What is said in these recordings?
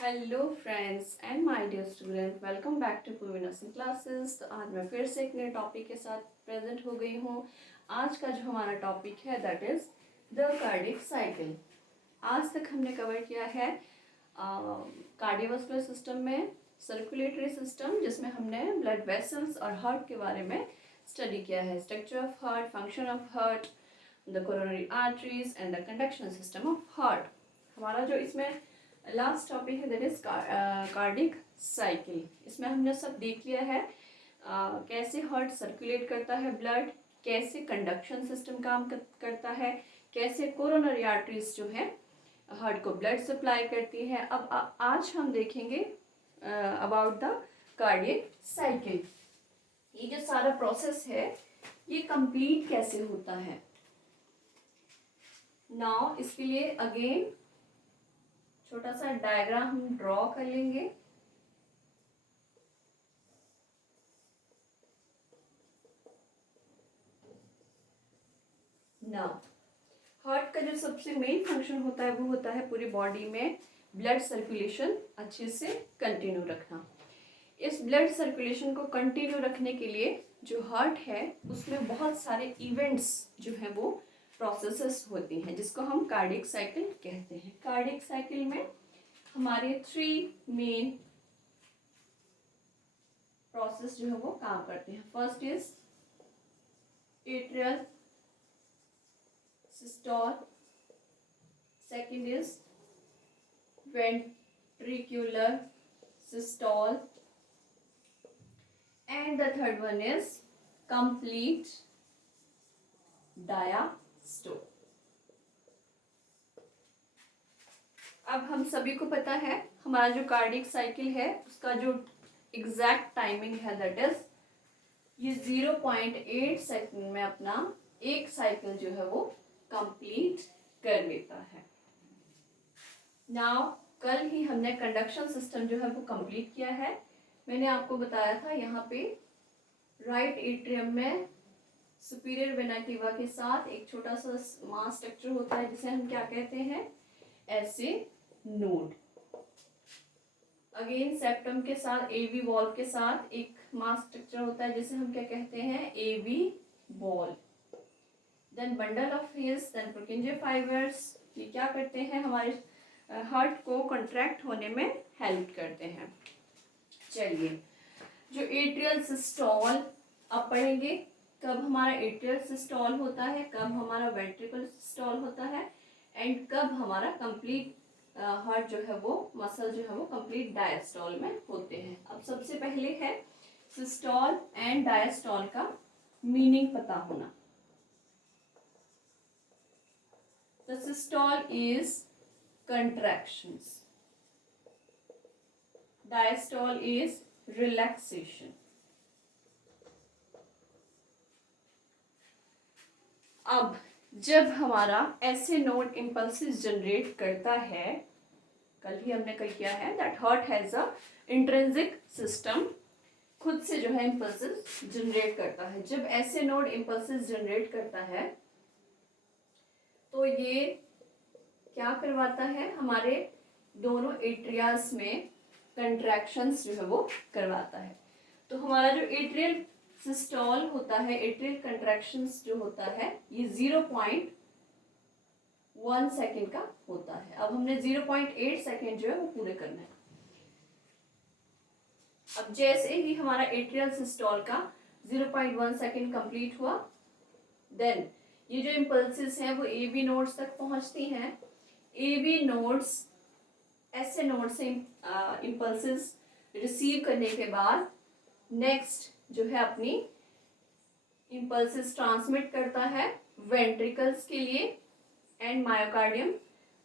Hello friends and my dear student, welcome back to Purvi nursing classes. तो आज मैं फिर से एक नए टॉपिक के साथ प्रेजेंट हो गई हूँ। आज का जो हमारा टॉपिक है that is the cardiac cycle. आज तक हमने कवर किया है कार्डियोवास्कुलर सिस्टम में सर्कुलेटरी सिस्टम, जिसमें हमने ब्लड वेसल्स और हार्ट के बारे में स्टडी किया है, structure of heart, function of heart, the coronary arteries and the conduction system of heart. हमारा जो इसमें लास्ट टॉपिक है दैट इज कार्डिक साइकिल। इसमें हमने सब देख लिया है कैसे हार्ट सर्कुलेट करता है ब्लड, कैसे कंडक्शन सिस्टम काम करता है, कैसे कोरोनरी आर्टरीज जो है हार्ट को ब्लड सप्लाई करती है। अब आज हम देखेंगे अबाउट द कार्डियक साइकिल। ये जो सारा प्रोसेस है ये कंप्लीट कैसे होता है। नाउ इसके लिए अगेन छोटा सा डायग्राम हम ड्रॉ कर लेंगे। नाउ हार्ट का जो सबसे मेन फंक्शन होता है वो होता है पूरी बॉडी में ब्लड सर्कुलेशन अच्छे से कंटिन्यू रखना। इस ब्लड सर्कुलेशन को कंटिन्यू रखने के लिए जो हार्ट है उसमें बहुत सारे इवेंट्स जो है वो प्रोसेसेस होती हैं, जिसको हम कार्डियक साइकिल कहते हैं। कार्डियक साइकिल में हमारे 3 मेन प्रोसेस जो है वो काम करते हैं। First is atrial systole, second is ventricular systole and the third one is complete diastole. अब हम सभी को पता है हमारा जो कार्डियक साइकिल है उसका जो एग्जैक्ट टाइमिंग है दैट इज ये 0.8 सेकंड में अपना एक साइकिल जो है वो कंप्लीट कर लेता है। नाउ कल ही हमने कंडक्शन सिस्टम जो है वो कंप्लीट किया है। मैंने आपको बताया था यहाँ पे राइट एट्रियम में सुपीरियर वेना केवा के साथ एक छोटा सा मास स्ट्रक्चर होता है जिसे हम क्या कहते हैं, ऐसे नोड। अगेन सेप्टम के साथ एवी वॉल्व के साथ एक मास स्ट्रक्चर होता है जिसे हम क्या कहते हैं, AV ball. Then bundle of His, then Purkinje fibres, ये क्या करते हैं, हमारे हार्ट को कॉन्ट्रैक्ट होने में हेल्प करते हैं। चलिए, जो एट्रियल सिस्टोल अब पढ़ेंगे, कब हमारा एट्रियल सिस्टोल होता है, कब हमारा वेंट्रिकल सिस्टोल होता है एंड कब हमारा कंप्लीट हार्ट जो है वो मसल जो है वो कंप्लीट डायस्टोल में होते हैं। अब सबसे पहले है सिस्टोल एंड डायस्टोल का मीनिंग पता होना। The systole is contractions, diastole is relaxation. अब जब हमारा ऐसे नोड इम्पल्सिस जनरेट करता है, कल ही हमने कल किया है that heart has a intrinsic system, खुद से जो है इम्पल्सिस जनरेट करता है। जब ऐसे नोड इम्पल्सिस जनरेट करता है तो ये क्या करवाता है, हमारे दोनों एट्रियास में कंट्रैक्शंस जो है वो करवाता है। तो हमारा जो एट्रियल सिस्टोल होता है, एट्रियल कंट्रैक्शंस जो होता है ये 0.1 सेकेंड का होता है। अब हमने 0.8 सेकेंड जो है वो पूरे करना है। अब जैसे ही हमारा एट्रियल सिस्टोल का 0.1 सेकेंड कंप्लीट हुआ, देन ये जो इम्पल्सेस हैं वो एबी नोड्स तक पहुंचती हैं। एबी नोड्स ऐसे नोड से इम्पल्सेस रिसीव करने के बाद नेक्स्ट जो है अपनी इम्पल्सेस ट्रांसमिट करता है वेंट्रिकल्स के लिए and myocardium,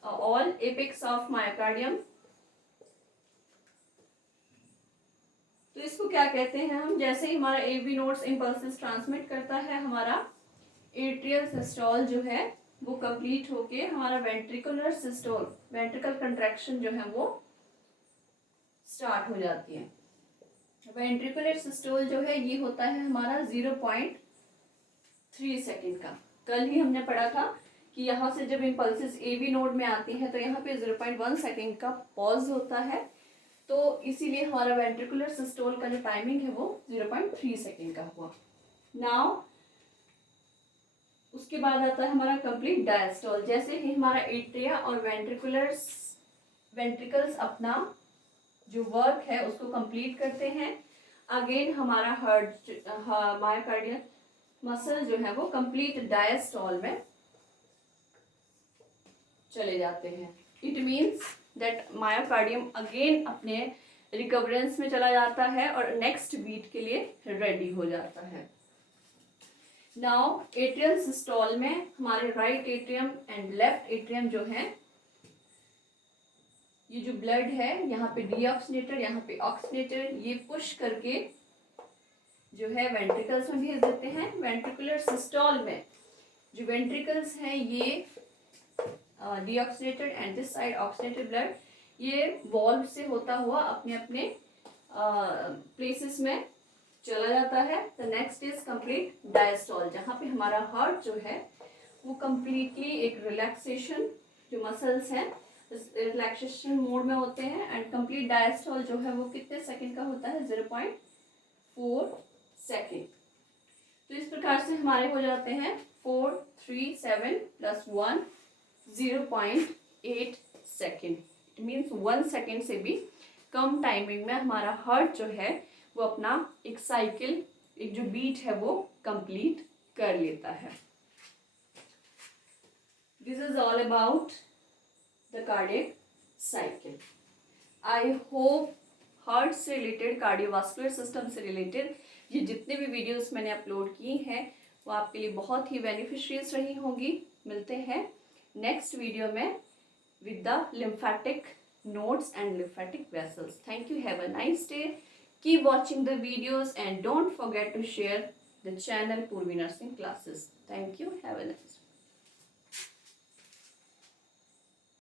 all apex of myocardium. तो इसको क्या कहते हैं हम, जैसे ही हमारा एबी नोड्स इम्पल्सेस ट्रांसमिट करता है, हमारा एट्रियल सिस्टोल जो है वो कंप्लीट होके हमारा वेंट्रिकुलर सिस्टोल, वेंट्रिकल कंट्रैक्शन जो है वो स्टार्ट हो जाती है। वेंट्रिकुलर सिस्टोल जो है ये होता है हमारा 0.3 सेकेंड का। कल ही हमने पढ़ा था कि यहाँ से जब इम्पल्सेस ए बी नोड में आती हैं तो यहाँ पे 0.1 सेकेंड का पॉज होता है, तो इसीलिए हमारा वेंट्रिकुलर सिस्टोल का जो टाइमिंग है वो 0.3 सेकेंड का हुआ। नाउ उसके बाद आता है हमारा कंप्लीट डायस्टोल। जैसे ही हमारा एट्रिया और वेंट्रिकल्स अपना जो वर्क है उसको कंप्लीट करते हैं, अगेन हमारा हार्ट मायोकार्डियल मसल जो है वो कंप्लीट डायस्टोल में चले जाते हैं। It means that myocardium again अपने रिकवरेंस में चला जाता है और नेक्स्ट बीट के लिए रेडी हो जाता है। नाउ एट्रियल सिस्टोल में हमारे right atrium and left atrium जो है, ये जो ब्लड है यहाँ पे डीऑक्सीनेटर, यहाँ पे ऑक्सीनेटर, ये पुश करके जो है वेंट्रिकल्स में भेज देते हैं। वेंट्रिकुलर सिस्टोल में जो वेंट्रिकल्स हैं ये deoxygenated and this side oxygenated blood, ये वॉल्व से होता हुआ अपने अपने प्लेसेस में चला जाता है। The next is complete diastole, जहाँ पे हमारा हार्ट जो है वो कंप्लीटली एक रिलैक्सेशन, जो मसल्स हैं रिलैक्सेशन मोड में होते हैं। एंड कंप्लीट डायस्टोल जो है वो कितने सेकंड का होता है? 0.4 सेकंड। तो इस प्रकार से हमारे हो जाते हैं 4, 3, 7 + 1 0.8 सेकेंड। इट मीन्स 1 सेकेंड से भी कम टाइमिंग में हमारा हार्ट जो है वो अपना एक साइकिल, एक जो बीट है वो कंप्लीट कर लेता है। This is all about the cardiac cycle. I hope heart से रिलेटेड, कार्डियोवास्कुलर सिस्टम से रिलेटेड ये जितने भी वीडियोस मैंने अपलोड की हैं वो आपके लिए बहुत ही बेनिफिशियस रही होंगी। मिलते हैं नेक्स्ट वीडियो में with the lymphatic nodes and lymphatic vessels. Thank you. Have a nice day. Keep watching the videos and don't forget to share the channel Purvi Nursing Classes. Thank you. Have a nice day.